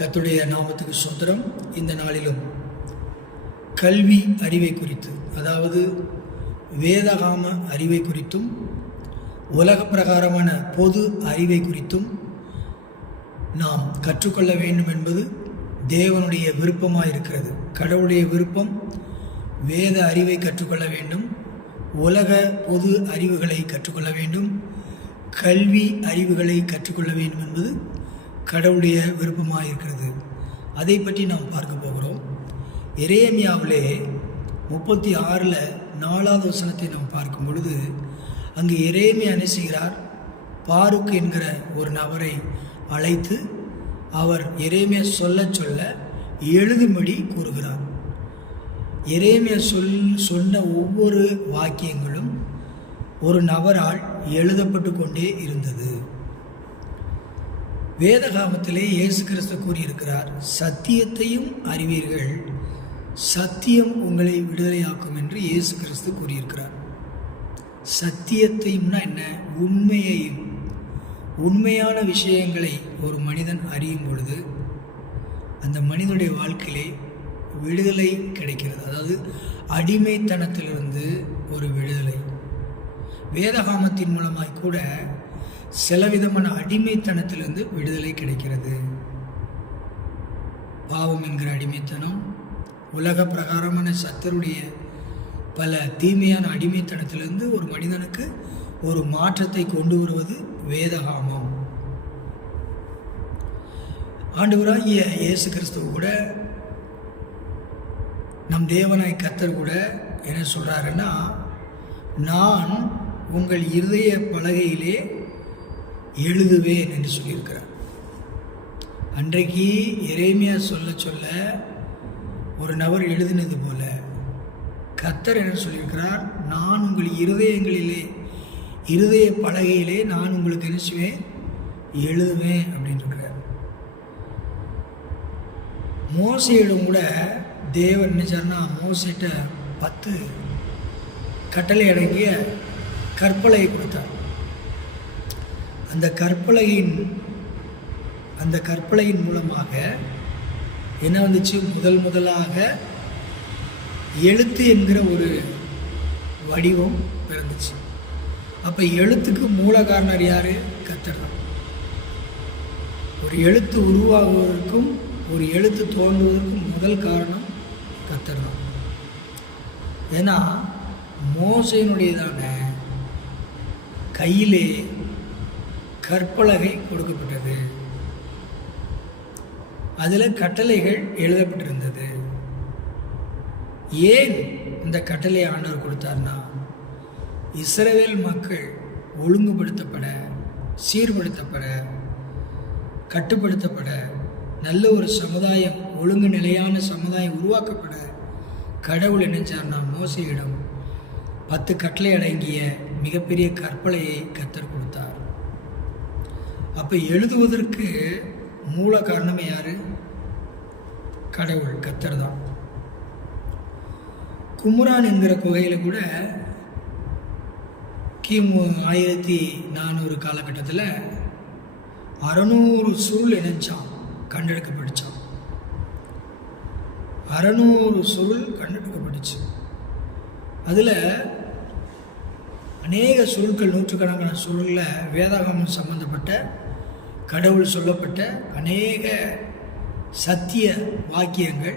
கர்த்தருடைய நாமத்துக்கு ஸ்தோத்திரம். இந்த நாளிலும் கல்வி அறிவை குறித்து, அதாவது வேதகாம அறிவை குறித்தும் உலக பிரகாரமான பொது அறிவை குறித்தும் நாம் கற்றுக்கொள்ள வேண்டும் என்பது தேவனுடைய விருப்பமாக இருக்கிறது. கடவுளுடைய விருப்பம் வேத அறிவை கற்றுக்கொள்ள வேண்டும், உலக பொது அறிவுகளை கற்றுக்கொள்ள வேண்டும், கல்வி அறிவுகளை கற்றுக்கொள்ள வேண்டும் என்பது கடவுளுடைய விருப்பமாக இருக்கிறது. அதை பற்றி நாம் பார்க்க போகிறோம். எரேமியாவிலே 36 4வது வசனத்தை நாம் பார்க்கும் பொழுது, அங்கு எரேமியா என்ன செய்கிறார்? பாருக் என்கிற ஒரு நபரை அழைத்து அவர் எரேமியா சொல்ல எழுதும்படி கூறுகிறார். எரேமியா சொன்ன ஒவ்வொரு வாக்கியங்களும் ஒரு நபரால் எழுதப்பட்டு கொண்டே இருந்தது. வேதகாமத்திலே இயேசு கிறிஸ்து கூறியிருக்கிறார், சத்தியத்தையும் அறிவீர்கள், சத்தியம் உங்களை விடுதலையாக்கும் என்று இயேசு கிறிஸ்து கூறியிருக்கிறார். சத்தியத்தையும்னா என்ன? உண்மையையும், உண்மையான விஷயங்களை ஒரு மனிதன் அறியும் பொழுது அந்த மனிதனுடைய வாழ்க்கையிலே விடுதலை கிடைக்கிறது. அதாவது அடிமைத்தனத்திலிருந்து ஒரு விடுதலை. வேதகாமத்தின் மூலமாய் கூட சில விதமான அடிமைத்தனத்திலிருந்து விடுதலை கிடைக்கிறது. பாவம் என்கிற அடிமைத்தனம், உலக பிரகாரமான சத்தருடைய பல தீமையான அடிமைத்தனத்திலிருந்து ஒரு மனிதனுக்கு ஒரு மாற்றத்தை கொண்டு வருவது வேதகாமம். ஆண்டவராகிய இயேசு கிறிஸ்துவ கூட, நம் தேவனாய் கர்த்தர் கூட என்ன சொல்றாருன்னா, நான் உங்கள் இருதய பலகையிலே எழுதுவேன் என்று சொல்லியிருக்கிறார். அன்றைக்கு எரேமியா சொல்ல ஒரு நபர் எழுதினது போல கர்த்தர் என்ன சொல்லியிருக்கிறார்? நான் உங்கள் இருதய பலகையிலே நான் உங்களுக்கு என்ன செய்வேன்? எழுதுவேன் அப்படின்னு இருக்கிறார். மோசையிடம் கூட தேவன் நினைச்சார்னா, மோசைட்ட 10 கட்டளை அடங்கிய கற்பலகை கொடுத்தார். அந்த கற்பலகையின் மூலமாக என்ன வந்துச்சு? முதலாக எழுத்து என்கிற ஒரு வடிவம் பிறந்துச்சு. அப்போ எழுத்துக்கு மூல காரணர் யார்? கர்த்தர் தான். ஒரு எழுத்து உருவாகுவதற்கும் ஒரு எழுத்து தோன்றுவதற்கும் முதல் காரணம் கர்த்தர் தான். ஏன்னா மோசையினுடையதான கையிலே கற்பலகை கொடுக்கப்பட்டது, அதில் கட்டளைகள் எழுதப்பட்டிருந்தது. ஏன் இந்த கட்டளை ஆண்டவர் கொடுத்தார்னா, இஸ்ரவேல் மக்கள் ஒழுங்குபடுத்தப்பட, சீர்படுத்தப்பட, கட்டுப்படுத்தப்பட, நல்ல ஒரு சமுதாயம், ஒழுங்கு நிலையான சமுதாயம் உருவாக்கப்பட கடவுள் நினைச்சார்னா மோசையிடம் 10 கட்டளை அடங்கிய மிகப்பெரிய கற்பலையை கர்த்தர் கொடுத்தார். அப்போ எழுதுவதற்கு மூல காரணமே யாரு? கடவுள், கர்த்தர் தான். கும்ரான் என்கிற குகையில் கூட கிமு 1400 காலகட்டத்தில் 600 சுருள் இணைச்சான், கண்டெடுக்கப்பட்டுச்சான். 600 சுருள் கண்டெடுக்கப்பட்டுச்சு. அதில் அநேக சுருட்கள், நூற்றுக்கணக்கான சுருளில் வேதாகமம் சம்பந்தப்பட்ட, கடவுள் சொல்லப்பட்ட அநேக சத்திய வாக்கியங்கள்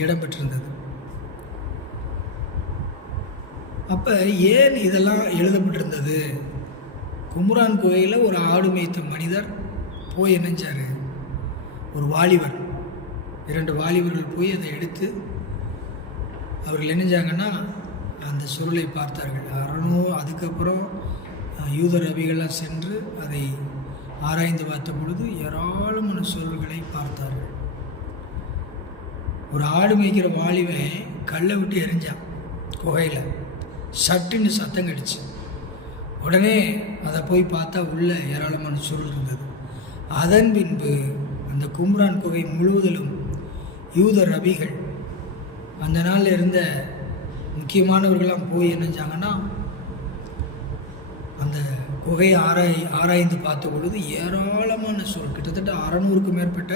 இடம்பெற்றிருந்தது. அப்போ ஏன் இதெல்லாம் எழுதப்பட்டிருந்தது? கும்ரான் கோயிலில் ஒரு ஆடு மேய்த்த மனிதர் போய் என்னஞ்சார்? ஒரு வாலிபர், 2 வாலிபர்கள் போய் அதை எடுத்து அவர்கள் என்னஞ்சாங்கன்னா அந்த சுருளை பார்த்தார்கள். அதுக்கப்புறம் யூத ரபிகள்லாம் சென்று அதை ஆராய்ந்து பார்த்த பொழுது ஏராளமான சுருள்களை பார்த்தார்கள். ஒரு ஆடு மேய்க்கிற வாலிபன் கல்லை விட்டு எரிஞ்சான் குகையில். சட்டுன்னு சத்தம் கடிச்சு. உடனே அதை போய் பார்த்தா உள்ள ஏராளமான சுருள் இருந்தது. அதன் பின்பு அந்த கும்ரான் குகை முழுவதிலும் யூத ரபிகள், அந்த நாளில் இருந்த முக்கியமானவர்களாம் போய் என்னஞ்சாங்கன்னா அந்த குகையை ஆராய்ந்து பார்த்த பொழுது ஏராளமான சுருள், கிட்டத்தட்ட 600க்கும் மேற்பட்ட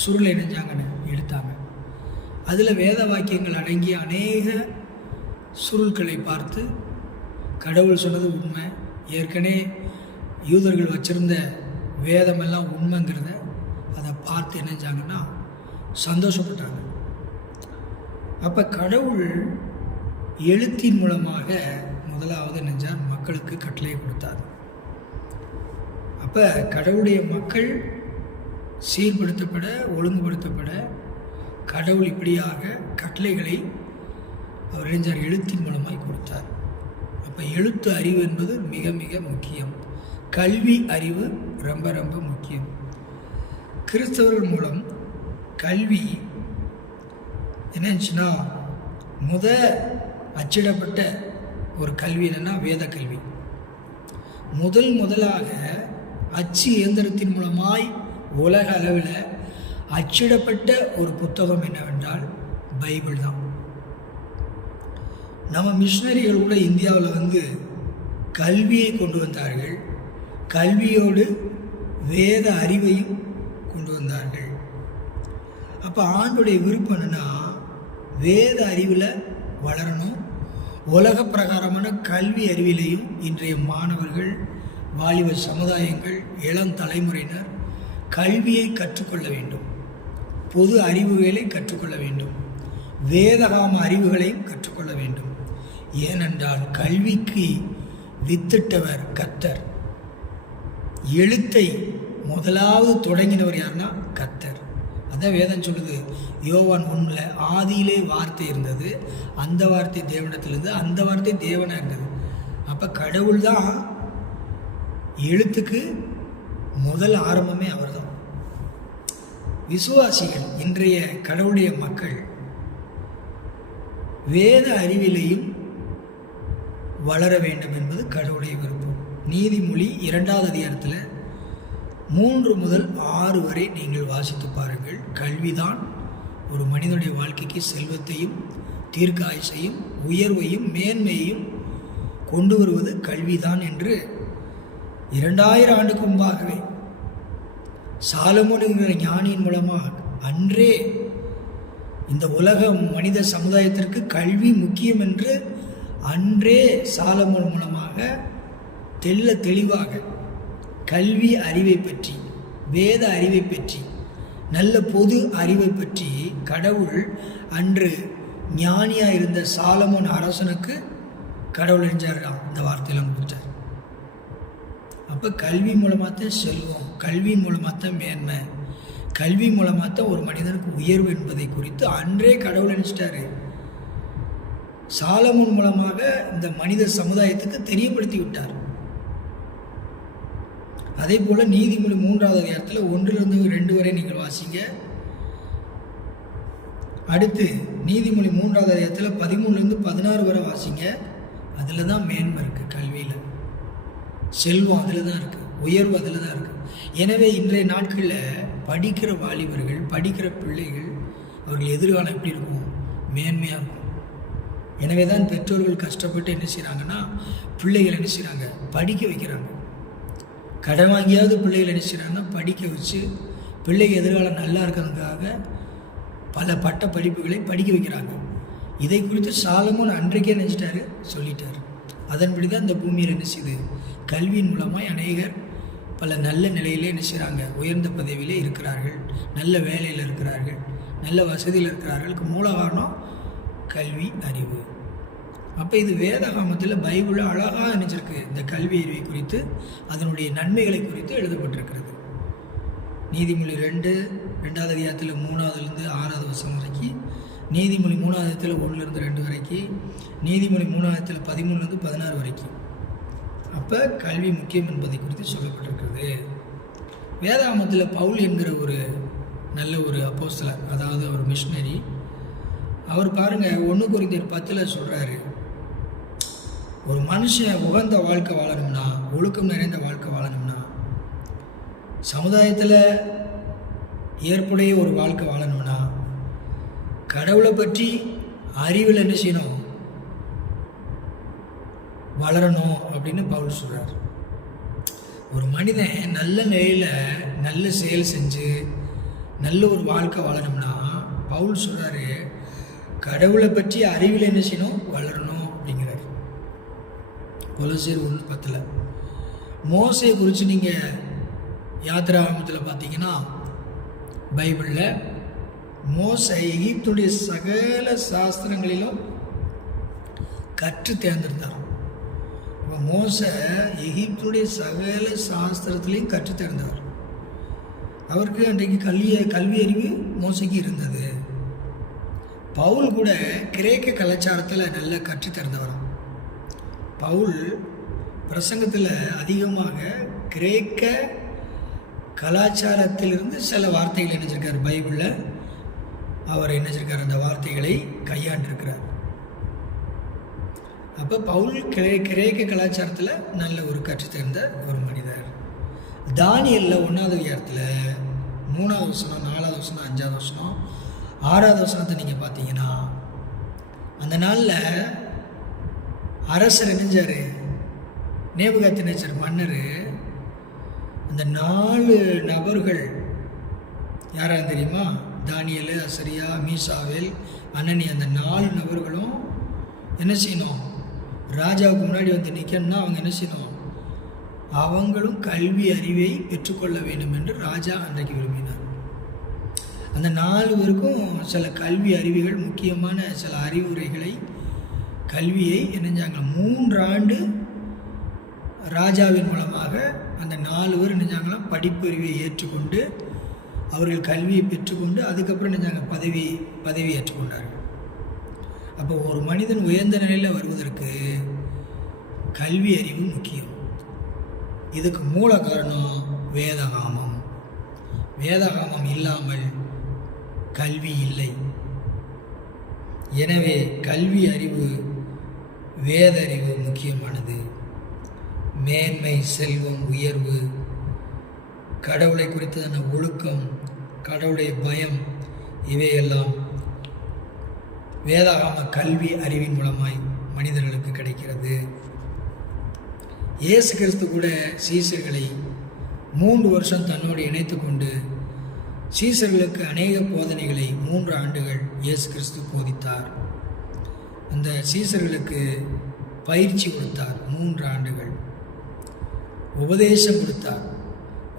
சுருளை இணைஞ்சாங்கன்னு எடுத்தாங்க. அதில் வேத வாக்கியங்கள் அடங்கிய அநேக சுருள்களை பார்த்து கடவுள் சொன்னது உண்மை, ஏற்கனவே யூதர்கள் வச்சுருந்த வேதமெல்லாம் உண்மைங்கிறத அதை பார்த்து இணைஞ்சாங்கன்னா சந்தோஷப்பட்டாங்க. அப்போ கடவுள் எழுத்தின் மூலமாக முதலாவது நெஞ்சார் மக்களுக்கு கட்டளை கொடுத்தார். அப்போ கடவுளுடைய மக்கள் சீர்படுத்தப்பட, ஒழுங்குபடுத்தப்பட கடவுள் இப்படியாக கட்டளைகளை அவர் நெஞ்சார் எழுத்தின் மூலமாய் கொடுத்தார். அப்போ எழுத்து அறிவு என்பது மிக மிக முக்கியம். கல்வி அறிவு ரொம்ப ரொம்ப முக்கியம். கிறிஸ்தவர்கள் மூலம் கல்வி என்னச்சுன்னா, அச்சிடப்பட்ட ஒரு கல்வி என்னென்னா வேத கல்வி. முதலாக அச்சு இயந்திரத்தின் மூலமாய் உலக அளவில் அச்சிடப்பட்ட ஒரு புத்தகம் என்னவென்றால் பைபிள் தான். நம்ம மிஷினரிகள் கூட இந்தியாவில் கல்வியை கொண்டு வந்தார்கள், கல்வியோடு வேத அறிவையும் கொண்டு வந்தார்கள். அப்போ ஆண்டுடைய விருப்பம் என்னன்னா, வேத அறிவில் வளரணும், உலக பிரகாரமான கல்வி அறிவிலையும் இன்றைய மாணவர்கள், வாலிப சமுதாயங்கள், இளம் தலைமுறையினர் கல்வியை கற்றுக்கொள்ள வேண்டும், பொது அறிவுகளை கற்றுக்கொள்ள வேண்டும், வேதகாம அறிவுகளையும் கற்றுக்கொள்ள வேண்டும். ஏனென்றால் கல்விக்கு வித்திட்டவர் கர்த்தர். எழுத்தை முதலாவது தொடங்கினவர் யாருன்னா கர்த்தர். அதான் வேதம் சொல்லுது, யோவான் 1 ஆதியிலே வார்த்தை இருந்தது, அந்த வார்த்தை தேவனிடத்தில் இருந்தது, அந்த வார்த்தை தேவனாக இருந்தது. அப்போ கடவுள் தான் எழுத்துக்கு முதல் ஆரம்பமே அவர் தான். விசுவாசிகள், இன்றைய கடவுளுடைய மக்கள் வேத அறிவிலையும் வளர வேண்டும் என்பது கடவுளுடைய விருப்பம். நீதிமொழி 2வது அதிகாரத்தில் 3 முதல் 6 வரை நீங்கள் வாசித்து பாருங்கள். கல்விதான் ஒரு மனிதனுடைய வாழ்க்கைக்கு செல்வத்தையும் தீர்க்காயுசையும் உயர்வையும் மேன்மையையும் கொண்டு வருவது கல்விதான் என்று 2000 ஆண்டுக்கு முன்பாகவே சாலமோன் என்கிற ஞானியின் மூலமாக அன்றே இந்த உலக மனித சமுதாயத்திற்கு கல்வி முக்கியம் என்று அன்றே சாலமோன் மூலமாக தெளிவாக கல்வி அறிவை பற்றி, வேத அறிவை பற்றி, நல்ல பொது அறிவை பற்றி கடவுள் அன்று ஞானியாக இருந்த சாலமோன் அரசனுக்கு கடவுள் அறிஞ்சாராம், இந்த வார்த்தையெல்லாம் கொடுத்தார். அப்போ கல்வி மூலமாக தான் செல்வம், கல்வியின் மூலமாக தான் மேன்மை, கல்வி மூலமாக தான் ஒரு மனிதனுக்கு உயர்வு என்பதை குறித்து அன்றே கடவுள் நினைச்சிட்டாரு. சாலமோன் மூலமாக இந்த மனித சமுதாயத்துக்கு தெரியப்படுத்தி விட்டார். அதே போல நீதிமொழி 3வது அதிகாரத்தில் 1-2 வரை நீங்கள் வாசிங்க. அடுத்து நீதிமொழி 3வது அதிகாரத்தில் 13-16 வரை வாசிங்க. அதில் தான் மேன்மை இருக்குது, கல்வியில் செல்வம் அதில் தான் இருக்குது, உயர்வு அதில் தான் இருக்குது. எனவே இன்றைய நாட்களில் படிக்கிற வாலிபர்கள், படிக்கிற பிள்ளைகள், அவர்கள் எதிர்காலம் எப்படி இருக்கும்? மேன்மையாக இருக்கும். எனவே தான் பெற்றோர்கள் கஷ்டப்பட்டு என்ன செய்கிறாங்கன்னா, பிள்ளைகள் என்ன செய்கிறாங்க, படிக்க வைக்கிறாங்க. கடன் வாங்கியாவது பிள்ளைகள் என்ன செய்கிறாங்கன்னா படிக்க வச்சு பிள்ளைகள் எதிர்காலம் நல்லா இருக்கிறதுக்காக பல பட்ட படிப்புகளை படிக்க வைக்கிறாங்க. இதை குறித்து சாலமோன் அன்றைக்கே நினச்சிட்டாரு, சொல்லிட்டார். அதன்படி தான் இந்த பூமியில் என்ன செய்யுது, கல்வியின் மூலமாக அநேகர் பல நல்ல நிலையிலே என்ன செய்கிறாங்க, உயர்ந்த பதவியிலே இருக்கிறார்கள், நல்ல வேலையில் இருக்கிறார்கள், நல்ல வசதியில் இருக்கிறார்களுக்கு மூல காரணம் கல்வி அறிவு. அப்போ இது வேதாகமத்தில் பைபிளில் அழகாக நினைச்சிருக்கு. இந்த கல்வி அறிவை குறித்து, அதனுடைய நன்மைகளை குறித்து எழுதப்பட்டிருக்கிறது. நீதிமொழி 2வது அதிகாரத்தில் 3-6 வசனம் வரைக்கும், நீதிமொழி 3வது அதிகாரத்தில் 1-2 வரைக்கும், நீதிமொழி 3வது அதிகாரத்தில் 13-16 வரைக்கும். அப்போ கல்வி முக்கியம் என்பதை குறித்து சொல்லப்பட்டிருக்கிறது. வேதாகமத்தில் பவுல் என்கிற ஒரு நல்ல ஒரு அப்போஸ்தலர், அதாவது ஒரு மிஷினரி, அவர் பாருங்கள் 1 கொரிந்தியர் 10 சொல்கிறாரு, ஒரு மனுஷன் உகந்த வாழ்க்கை வாழணும்னா, ஒழுக்கம் நிறைந்த வாழ்க்கை வாழணும்னா, சமுதாயத்தில் ஏற்புடைய ஒரு வாழ்க்கை வாழணும்னா, கடவுளை பற்றி அறிவில் என்ன செய்யணும், வளரணும் அப்படின்னு பவுல் சொல்கிறார். ஒரு மனிதன் நல்ல நிலையில் நல்ல செயல் செஞ்சு நல்ல ஒரு வாழ்க்கை வாழணும்னா பவுல் சொல்கிறாரு, கடவுளை பற்றி அறிவில் என்ன செய்யணும், வளரணும் அப்படிங்கிறாரு. கொலோசியர் 1:10. மோசையை குறித்து நீங்கள் யாத்திராகமத்தில் பார்த்தீங்கன்னா பைபிளில் மோசை எகிப்துடைய சகல சாஸ்திரங்களிலும் கற்று தேர்ந்தெடுத்தார். இப்போ மோசை எகிப்துடைய சகல சாஸ்திரத்திலையும் கற்று தேர்ந்தவர். அவருக்கு அன்றைக்கு கல்வி அறிவு மோசைக்கு இருந்தது. பவுல் கூட கிரேக்க கலாச்சாரத்தில் நல்ல கற்று தேர்ந்தவராம். பவுல் பிரசங்கத்தில் அதிகமாக கிரேக்க கலாச்சாரத்திலிருந்து சில வார்த்தைகள் நினைச்சிருக்கார். பைபிளில் அவர் நினைச்சிருக்கார், அந்த வார்த்தைகளை கையாண்டிருக்கிறார். அப்போ பவுல் கிரேக்க கலாச்சாரத்தில் நல்ல ஒரு கற்றுத்தேர்ந்த ஒரு மனிதர். தானியலில் 1வது அதிகாரத்தில் 3வது வசனம், 4வது வசனம், 5வது வசனம், 6வது வசனத்தை நீங்கள் பார்த்தீங்கன்னா, அந்த நாளில் அரசர் இணைஞ்சார், நேபுகாத்நேச்சர் மன்னர் அந்த 4 நபர்கள் யாராக தெரியுமா? தானியல், அசரியா, மீசாவேல், அனனி. அந்த 4 நபர்களும் என்ன செய்யணும், ராஜாவுக்கு முன்னாடி வந்து நிற்கணும்னா அவங்க என்ன செய்யணும், அவங்களும் கல்வி அறிவை பெற்றுக்கொள்ள வேண்டும் என்று ராஜா அன்றைக்கு விரும்பினார். அந்த 4 பேருக்கும் சில கல்வி அறிவுகள், முக்கியமான சில அறிவுரைகளை, கல்வியை என்னஞ்சாங்க 3 ஆண்டு ராஜாவின் மூலமாக அந்த 4 பேர் என்னஞ்சாங்களாம் படிப்பறிவை ஏற்றுக்கொண்டு அவர்கள் கல்வியை பெற்றுக்கொண்டு அதுக்கப்புறம் என்னஞ்சாங்க பதவி ஏற்றுக்கொண்டார்கள். அப்போ ஒரு மனிதன் உயர்ந்த நிலையில் வருவதற்கு கல்வி அறிவு முக்கியம். இதுக்கு மூல காரணம் வேதகாமம். வேதகாமம் இல்லாமல் கல்வி இல்லை. எனவே கல்வி அறிவு, வேத அறிவு முக்கியமானது. மேன்மை, செல்வம், உயர்வு, கடவுளை குறித்ததான ஒழுக்கம், கடவுளுடைய பயம், இவையெல்லாம் வேதாகம கல்வி அறிவின் மூலமாய் மனிதர்களுக்கு கிடைக்கிறது. இயேசு கிறிஸ்து கூட சீசர்களை 3 வருஷம் தன்னோடு இணைத்து கொண்டு சீசர்களுக்கு அநேக போதனைகளை 3 ஆண்டுகள் இயேசு கிறிஸ்து போதித்தார். அந்த சீசர்களுக்கு பயிற்சி கொடுத்தார். 3 ஆண்டுகள் உபதேசம் கொடுத்தார்.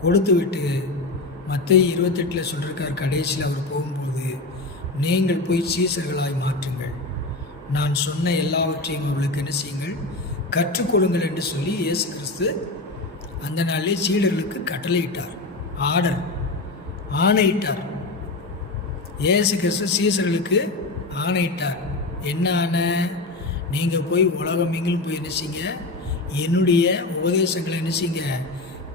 கொடுத்துவிட்டு மத்தேயு 28 சொல்லியிருக்கார், கடைசியில் அவர் போகும்போது, நீங்கள் போய் சீசர்களாய் மாற்றுங்கள், நான் சொன்ன எல்லாவற்றையும் அவளுக்கு என்ன செய்யுங்கள், கற்றுக் கொடுங்கள் என்று சொல்லி இயேசு கிறிஸ்து அந்த நாளிலே சீடர்களுக்கு கட்டளையிட்டார். ஆணையிட்டார். இயேசு கிறிஸ்து சீசர்களுக்கு ஆணையிட்டார். என்ன ஆணை? நீங்கள் போய் உலகம் எங்கிலும் போய் என்ன செய்யுங்க, என்னுடைய உபதேசங்களை என்ன செய்யுங்க,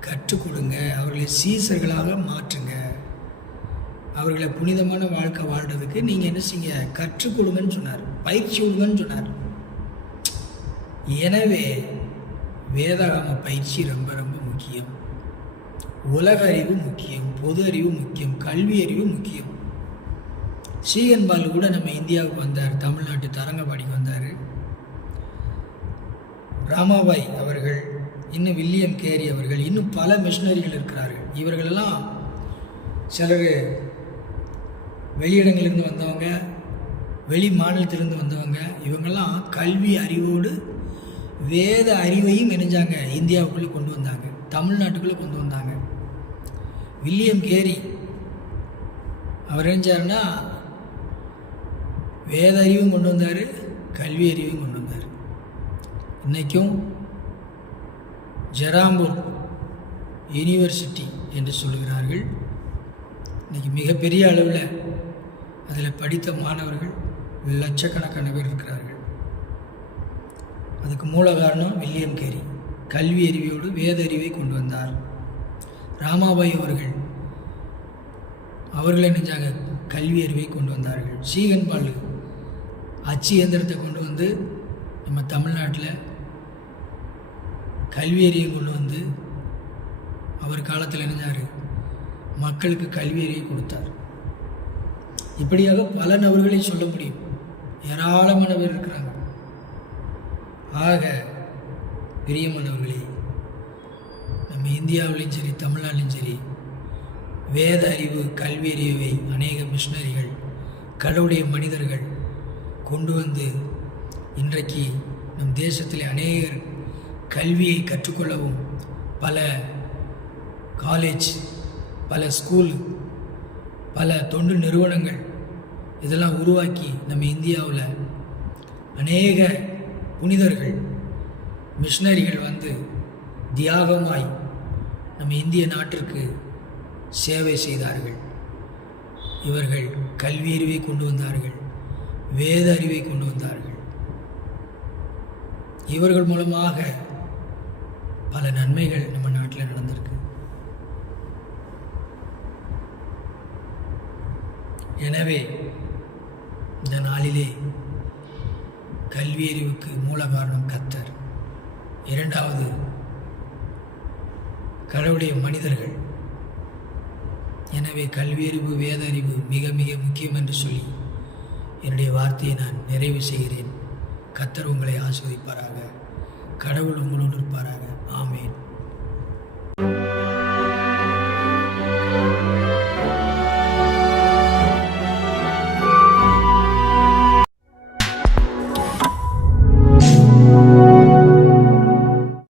கற்றுக் கொடுங்க, அவர்களை சீசர்களாக மாற்றுங்க, அவர்களை புனிதமான வாழ்க்கை வாழ்கிறதுக்கு நீங்கள் என்ன செய்யுங்க, கற்றுக் கொடுங்கன்னு சொன்னார், பயிற்சி கொடுங்கன்னு சொன்னார். எனவே வேதாகம பயிற்சி ரொம்ப ரொம்ப முக்கியம். உலக அறிவு முக்கியம், பொது அறிவு முக்கியம், கல்வி அறிவு முக்கியம். சீகன் பாலு கூட நம்ம இந்தியாவுக்கு வந்தார், தமிழ்நாட்டு தரங்கம்பாடிக்கு வந்தார். ராமாபாய் அவர்கள், இன்னும் வில்லியம் கேரி அவர்கள், இன்னும் பல மிஷனரிகள் இருக்கிறார்கள். இவர்களெல்லாம் சிலர் வெளியிடங்களிலிருந்து வந்தவங்க, வெளி மாநிலத்திலிருந்து வந்தவங்க. இவங்கெல்லாம் கல்வி அறிவோடு வேத அறிவையும் இணைஞ்சாங்க, இந்தியாவுக்குள்ளே கொண்டு வந்தாங்க, தமிழ்நாட்டுக்குள்ளே கொண்டு வந்தாங்க. வில்லியம் கேரி அவர் நினைச்சாருன்னா வேத அறிவும் கொண்டு வந்தார், கல்வி அறிவையும் கொண்டு வந்தார். இன்றைக்கும் ஜெராம்பூர் யூனிவர்சிட்டி என்று சொல்லுகிறார்கள். இன்றைக்கி மிகப்பெரிய அளவில் அதில் படித்த மாணவர்கள் லட்சக்கணக்கான பேர் இருக்கிறார்கள். அதுக்கு மூல காரணம் வில்லியம் கேரி கல்வி அறிவியோடு வேத அறிவை கொண்டு வந்தார். ராமாபாய் அவர்கள் நினைச்சாங்க, கல்வி அறிவை கொண்டு வந்தார்கள். சீகன் பாலு அச்சு இயந்திரத்தை கொண்டு வந்து நம்ம தமிழ்நாட்டில் கல்வி அறிவை கொண்டு வந்து அவர் காலத்தில் நினைஞ்சார், மக்களுக்கு கல்வி அறிவை கொடுத்தார். இப்படியாக பல நபர்களை சொல்ல முடியும், ஏராளமான பேர் இருக்கிறாங்க. ஆக பிரியமானவர்களே, நம்ம இந்தியாவிலையும் சரி தமிழ்நாட்டிலையும் சரி வேத அறிவு, கல்வி அறிவை அநேக மிஷினரிகள், கடவுளுடைய மனிதர்கள் கொண்டு வந்து இன்றைக்கு நம் தேசத்தில் அநேகர் கல்வியை கற்றுக்கொள்ளவும் பல காலேஜ், பல ஸ்கூல், பல தொண்டு நிறுவனங்கள் இதெல்லாம் உருவாக்கி நம்ம இந்தியாவில் அநேக புனிதர்கள், மிஷினரிகள் வந்து தியாகமாய் நம்ம இந்திய நாட்டிற்கு சேவை செய்தார்கள். இவர்கள் கல்வி அறிவை கொண்டு வந்தார்கள், வேத அறிவை கொண்டு வந்தார்கள். இவர்கள் மூலமாக பல நன்மைகள் நம்ம நாட்டில் நடந்திருக்கு. எனவே இந்த நாளிலே கல்வி அறிவுக்கு மூல காரணம் கர்த்தர். இரண்டாவது, கடவுளுடைய மனிதர்கள். எனவே கல்வி அறிவு, வேத அறிவு மிக மிக முக்கியம் என்று சொல்லி என்னுடைய வார்த்தையை நான் நிறைவு செய்கிறேன். கர்த்தர் உங்களை ஆசீர்வதிப்பாராக. கடவுள் உங்களோடு இருப்பாராக.